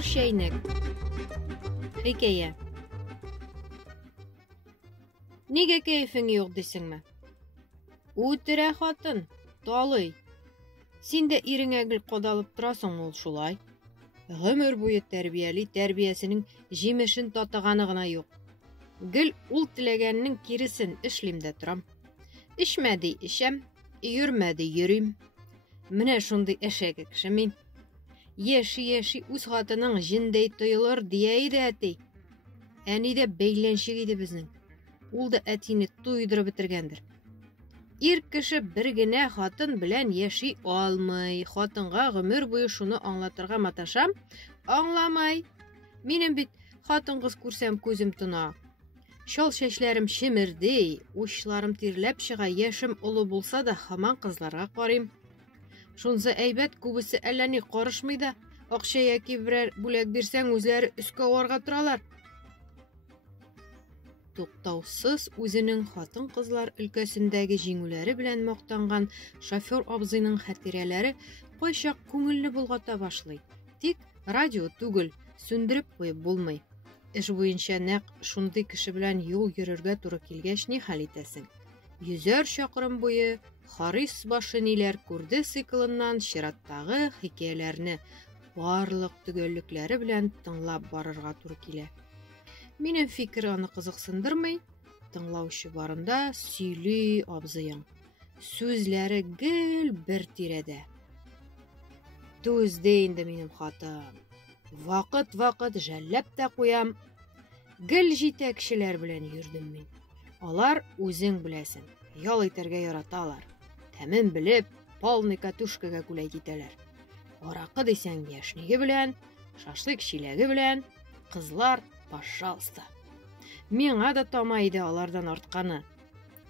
Зур чәйнек. Хикәйә. Нигә кәйфең юк дисеңме? Үтерә хатын, талый. Син дә иреңә гел кадалып торасың ул шулай. Гомер буе тәрбияли, тәрбиясенең җимешен татыганы гына юк. Гел ул теләгәннең киресен эшлим дә торам. Эчмәди эчәм, йөрмәди йөрим. Менә шундый әшәке кеше мин. Яши үз хатының җендәй тоелыр дия иде әти. Әни дә бәйләнчек иде безнең. Ул да әтине туйдырып бетергәндер. Ир кеше бер генә хатын белән яши алмый. Хатынга гомер буе шуны аңлатырга маташам, аңламай. Минем бит хатын-кыз күрсәм күзем тына. Шал чәчләрем шимерди, учларым тирләп чыга, яшем олы булса да һаман кызларга карыйм. Шунсы әйбәт, күбесе әллә ни карышмый да, акча яки берәр бүләк бирсәң, үзләре өскә аварга торалар. Туктаусыз үзенең хатын-кызлар өлкәсендәге җиңүләре белән мактанган шофер абзыйның хатирәләре кайчак күңелле булгата башлый. Тик радио түгел, сүндереп куеп булмый. Эш буенча нәкъ шундый кеше белән юл йөрергә туры килгәч, ни хәл итәсең? 100 чакрым буе Харис башы ниләр күрде циклыннан чираттагы хикәяләрне барлык төгәллекләре белән тыңлап барырга туры килә. Минем фикер аны кызыксындырмый, тыңлаучы барында сөйли абзыең. Сүзләре гел бер тирәдә. Түзде инде минем хатым. Вакыт жәлләп тә куям. Гел җитәкчеләр белән йөрдем мин. Алар үзең беләсең, ял итәргә яраталар. Тәмен белеп, полный катушкага күләй китәләр. Аракы дисәң яшниге белән, шашлык чиләге белән, кызлар, пожалуйста. Миңа да тамайды алардан артканы.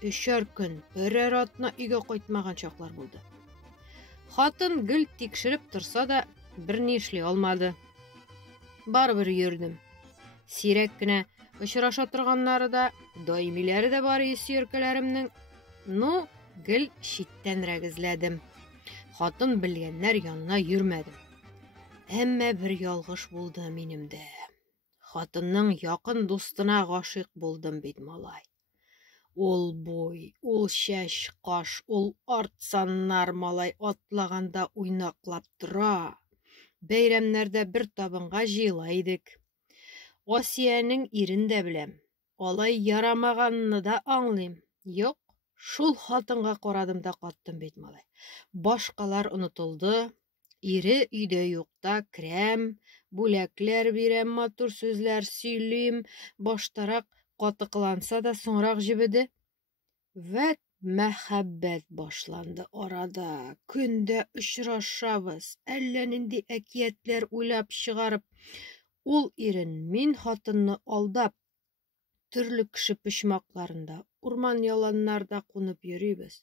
3 көн берәр атна өйгә кайтмаган чаклар булды. Хатын гел тикшереп торса да берни эшли алмады. Барыбер йөрдем. Сирәк кенә очраша торганнары да, даимиләре дә бар сөеркәләремнең. Ну, гел читтәнрәк эзләдем. Хатын белгәннәр янына йөрмәдем. Әмма бер ялгыш булды минемдә. Хатынның якын дустына гашыйк булдым бит, малай. Ул буй, ул чәч каш, ул артсаннар, малай, атлаганда уйнаклап тора. Бәйрәмнәрдә бер табынга җыела идек. Асиянең ирен дә беләм. Алай ярамаганны да аңлыйм. Юк, шул хатынга карадым да каттым бит, малай. Башкалар онытылды. Ире өйдә юкта, крәм, бүләкләр бирәм, матур сүзләр сөйлим, баштарак катыкланса да соңрак җибеде. Вәт мәхәббәт башланды арада. Көндә очрашабыз, әллә нинди әкиятләр уйлап чыгарып. Ул ирен, мин хатынны алдап, төрле кеше почмакларында, урман яланнарда кунып йөрибез.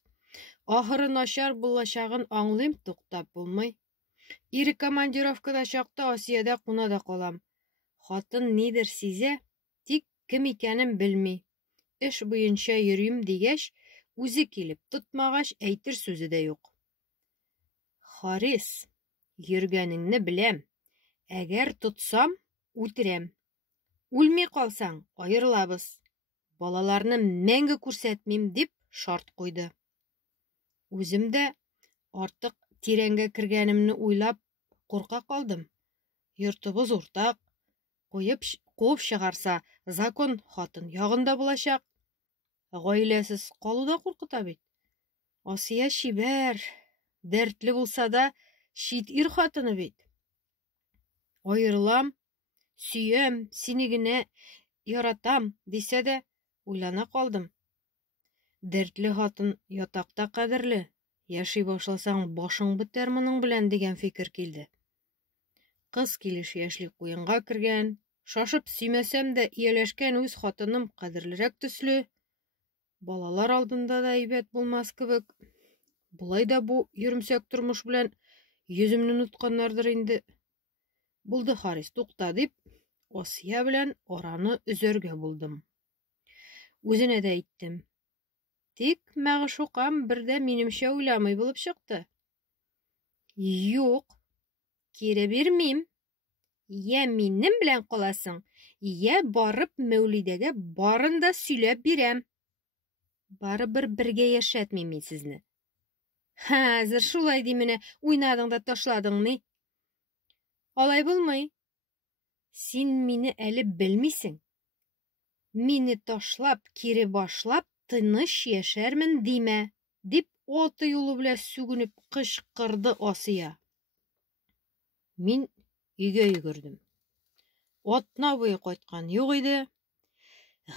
Ахыры начар булачагын аңлыйм, туктап булмый. Ире командировкада чакта Асиядә куна да калам. Хатын нидер сизә, тик кем икәнен белми. Эш буенча йөрим дигәч, үзе килеп тотмагач әйтер сүзе дә юк. Харис, йөргәнеңне беләм. Әгәр тотсам, үтерәм. Үлми калсаң, аерылабыз. Балаларны мәңге күрсәтмим дип шарт куйды. Үзем дә артык тирәнгә кергәнемне уйлап курка калдым. Йортыбыз уртак, куып чыгарса, закон хатын ягында булачак. Гаиләсез калуда куркыта бит. Асия чибәр, дәртле булса да, чит ир хатыны бит. Аерылам, сөям, сине генә яратам дисә дә, уйлана калдым. Дәртле хатын ятакта кадерле. Яши башласаң башың бетәр моның белән дигән фикер килде. Кыз килеш яшьлек уенга кергән, шашып сөймәсәм дә ияләшкән үз хатыным кадерлерәк төсле. Балалар алдында да әйбәт булмас кебек. Булай да бу йөрмсәк тормыш белән йөземне онытканнардыр инде. Булды, Харис, тукта дип, Асия белән араны өзәргә булдым. Үзенә дә әйттем. Тик мәгъшукам бердә минемчә уйламый булып чыкты. Юк, кире бирмим. Я минем белән каласың, я барып Мәүлидәгә барын да сөйләп бирәм. Барыбер бергә яшәтмим мин сезне. Хәзер шулай дименә, уйнадың да ташладың ни? Алай булмый. Син мине әле белмисең. Мине ташлап, кире башлап, тыныч яшәрмен димә, дип аты юлы белән сүгенеп кычкырды Асия. Мин өйгә йөгердем. Атна буе кайткан юк иде.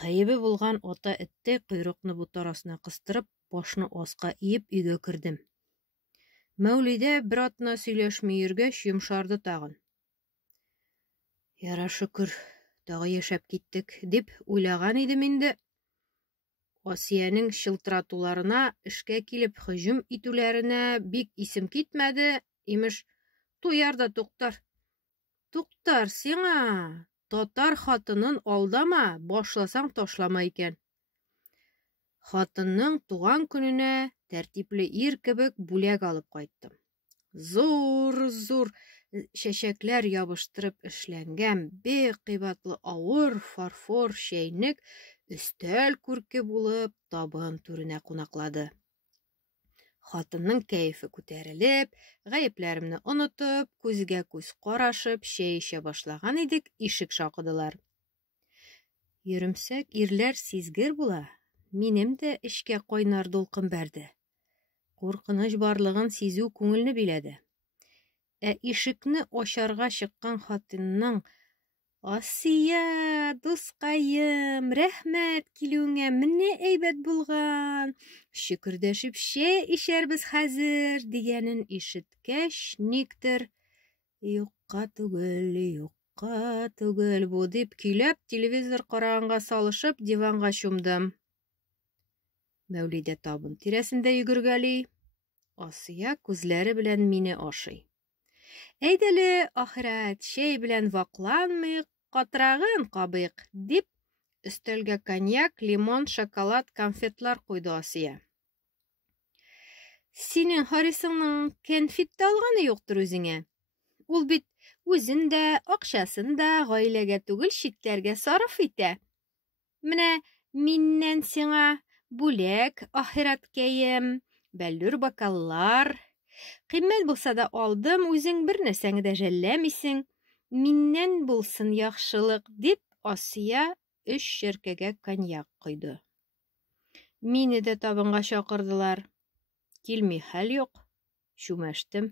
Гаебе булган ата этте койрыкны бут арасына кыстырып, башны аска иеп өйгә кердем. Мәүлидә бер атна сөйләшми йөргәч йомшарды тагын. Яра шөкер, тагы яшәп киттек, дип уйлаган идем инде. Асиянең шылтыратуларына, эшкә килеп һөҗүм итүләренә бик исем китмәде, имеш, туяр да туктар. Туктар сиңа, татар хатынын алдама, башласаң ташлама икән. Хатынның туган көненә тәртипле ир кебек бүләк алып кайттым. Зур чәчәкләр ябыштырып эшләнгән бик кыйбатлы авыр фарфор чәйнек өстәл күрке булып табын түренә кунаклады. Хатынның кәефе күтәрелеп, гаепләремне онытып, күзгә күз карашып, чәй эчә башлаган идек, ишек шакыдылар. Йөрөмсәк ирләр сизгер була. Минем дә эшкә кайнар дулкын бәрде. Куркыныч барлыгын сизү күңелне биләде. Ишекне ачарга чыккан хатынның: "Асия, дускайым, рәхмәт килүеңә, менә әйбәт булган. Шөкердәшеп чәй ишәрбез хәзер" дигәнен ишеткәч, никтер юкка түгел бу дип көйләп, телевизор караганга салышып, диванга чумдым. Мәүлидә табын тирәсендә йөгергәли. Асия күзләре белән мине ашый. Әйдәле, ахирәт, чәй белән вакланмыйк, катрагын кабыйк, дип өстәлгә коньяк, лимон, шоколад, конфетлар куйды Асия. Синең Харисыңның конфетты алганы юктыр үзеңә. Ул бит үзен дә, акчасын да гаиләгә түгел, читләргә сарыф итә. Менә миннән сиңа бүләк, ахираткәем, бәллүр бокаллар. Кыйммәт булса да алдым, үзең бер нәрсәңне дә жәлләмисең. Миннән булсын яхшылык, дип Асия 3 шәркәгә коньяк койды. Мине дә табынга чакырдылар. Килми хәл юк. Чүмәштем.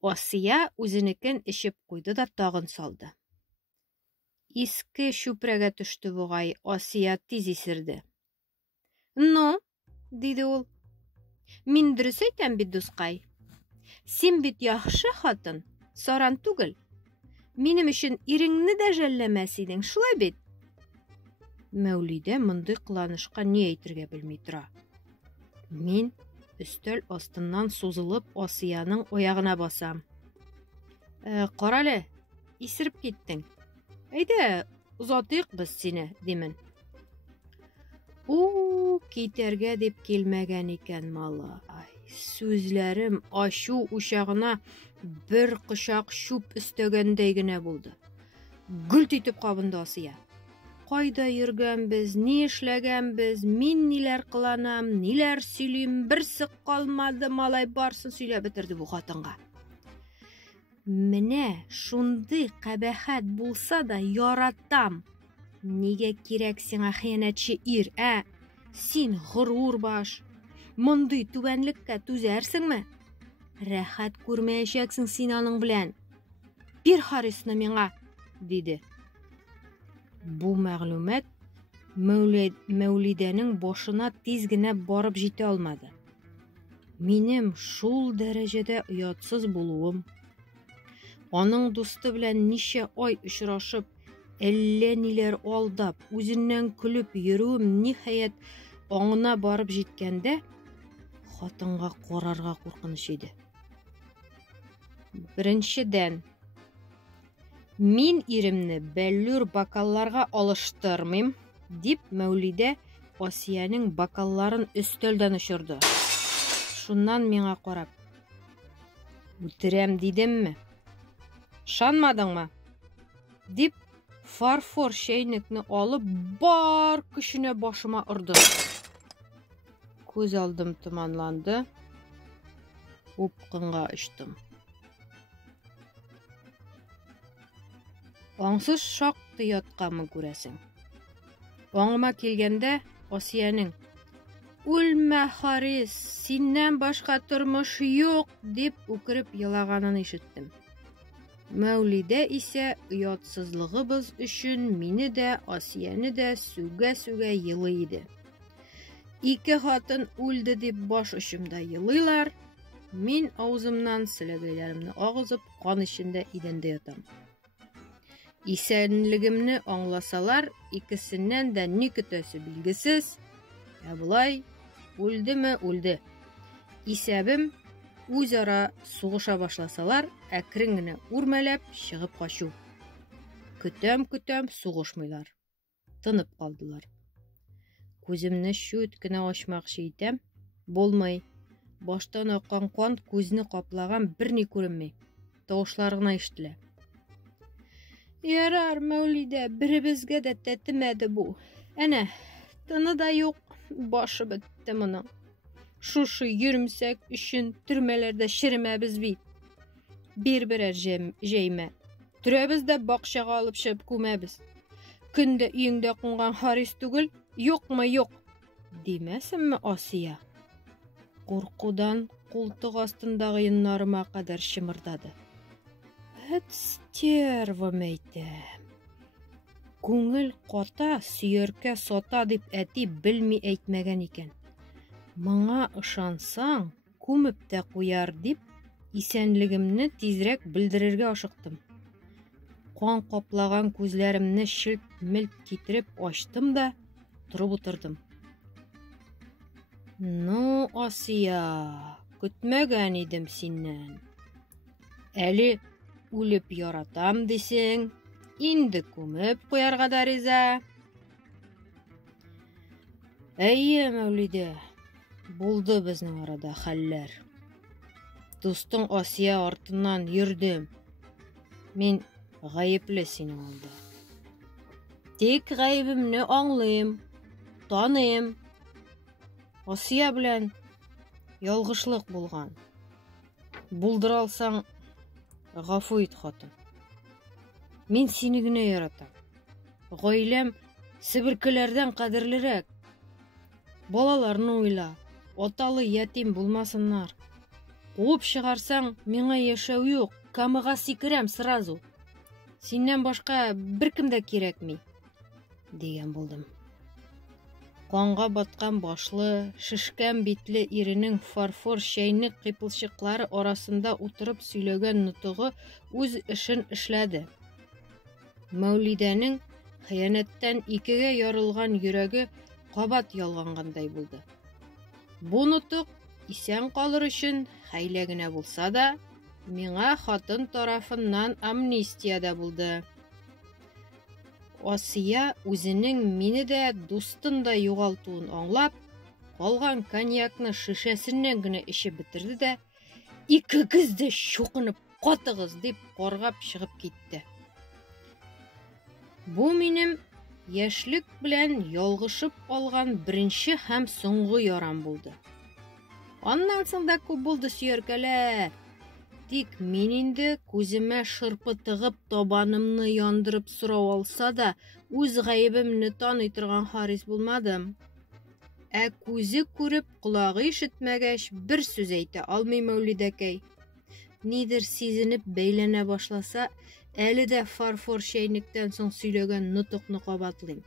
Асия үзенекен эчеп куйды да тагын салды. Иске чүпрәгә төште бугай, Асия тиз исерде. "Ну", диде ул. "Мин дөрес әйтәм бит, дускай. Син бит яхшы хатын, саран түгел. Минем өчен иреңне дә жәлләмәс идең, шулай бит?" Мәүлидә мондый кыланышка ни әйтергә белми тора. Мин өстәл астыннан сузылып Асияның аягына басам. "Карале, исереп киттең. Әйдә, озатыйк без сине", димен. Китәргә дип килмәгән икән малай. Сүзләрем ачу учагына бер кочак чүп өстәгәндәй генә булды. Гөлт итеп кабынды Асия. Кайда йөргәнбез, ни эшләгәнбез, мин ниләр кыланам, ниләр сөйлим, берсе калмады, малай барсын сөйләп бетерде бу хатынга. Менә шундый кабахәт булса да яратам. Нигә кирәк сиңа хыянәтче ир, Син горур баш. Мондый түбәнлеккә түзәрсеңме? Рәхәт күрмәячәксең син аның белән. Бир Харисны миңа, диде. Бу мәгълүмат Мәүлидәнең башына тиз генә барып җитә алмады. Минем шул дәрәҗәдә оятсыз булуым, аның дусты белән ничә ай очрашып, әллә ниләр алдап, үзеннән көлеп йөрүем ниһаять аңына барып җиткәндә, хатынга карарга куркыныч иде. Беренчедән, мин иремне бәллүр бокалларга алыштырмыйм, дип Мәүлидә Асиянең бокалларын өстәлдән очырды. Шуннан миңа карап: "Үтерәм дидемме? Шанмадыңмы? Дип, фарфор шәйнекне алып, бар көченә башыма ырды. Күз алдым томанланды. Упкынга очтым. Аңсыз шакты ятканмы күрәсең. Аңыма килгәндә, Асиянең «Үлмә, Харис, синнән башка тормыш юк!» дип үкереп елаганын ишеттем. Мәүлидә исә оятсызлыгыбыз өчен мине дә, Асияне дә сүгә-сүгә елый иде. Ике хатын үлде дип баш очымда елыйлар, мин авызымнан селәгәйләремне агызып, кан эчендә идәндә ятам. Исәнлегемне аңласалар, икесеннән дә ни көтәсе билгесез. Булай, үлдеме, үлде. Исәбем үзара сугыша башласалар, әкрен генә үрмәләп чыгып качу. Көтәм, сугышмыйлар. Тынып калдылар. Күземне шүт кенә ачмакчы итәм, булмый. Баштан аккан кан күзне каплаган берни күренмәй. Тавышлар гына ишетелә. Ярар, Мәүлидә, беребезгә дә тәтемәде бу. Әнә, тыны да юк, башы бетте моның. Шушы йөрмсәк өчен төрмәләрдә шеремәбез бит. Бер-берәр җәймә. Төрәбез дә бакчага алып чыгып күмәбез. Көндә өеңдә кунган Харис түгел, юкмы юк. Димәсенме Асия? Куркудан култык астындагы йоннарыма кадәр шымырдады. Стерва мәйтәм. Күңел ката, сөйәркә сата дип әти белми әйтмәгән икән. Моңа ышансаң, күмеп тә куяр дип, исәнлегемне тизрәк белдерергә ашыктым. Кан каплаган күзләремне шилт-милт китереп ачтым да, турып утырдым. Ну, Асия, көтмәгән идем синнән. Әле үлеп яратам дисең, инде күмеп куярга да риза. Әйе, Мәүлидә, булды безнең арада хәлләр. Дустың Асия артыннан йөрдем. Мин гаепле синең алда. Тик гаебемне аңлыйм, таныйм. Асия белән ялгышлык булган. Булдыра алсаң, гафу ит, хатын. Мин сине генә яратам. Гаиләм себеркеләрдән кадерлерәк. Балаларны уйла, аталы ятим булмасыннар. Куып чыгарсаң, миңа яшәү юк, камыга сикерәм сразу. Синнән башка беркем дә кирәкми, дигән булдым. Канга баткан башлы, шишкән битле иренең фарфор шәйнек кыйпылчыклары арасында утырып сөйләгән нутыгы үз эшен эшләде. Мәүлидәнең хыянәттән икегә ярылган йөрәге кабат ялгангандай булды. Бу нутык исән калыр өчен хәйлә генә булса да, миңа хатын тарафыннан амнистия да булды. Асия үзенең мине дә, дустын да югалтуын аңлап, калган коньякны шешәсеннән генә эчеп бетерде дә, икегез дә чукынып катыгыз дип каргап чыгып китте. Бу минем яшьлек белән ялгышып алган беренче һәм соңгы ярам булды. Аннан соң да күп булды сөйәркәләр. Тик мин инде күземә шырпы тыгып табанымны яндырып сорау алса да, үз гаебемне таный торган Харис булмадым. Ә күзе күреп, колагы ишетмәгәч, бер сүз әйтә алмый Мәүлидәкәй. Нидер сизенеп бәйләнә башласа, әле дә фарфор шәйнектән соң сөйләгән нутыкны кабатлыйм.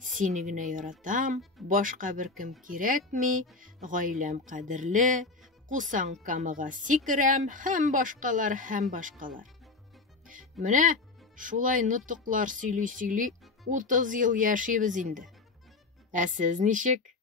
Сине генә яратам, башка беркем кирәкми, гаиләм кадерле, кусаң камыга сикерәм, һәм башкалар. Менә шулай нутыклар сөйли 30 ел яшибез инде. Ә сез ничек?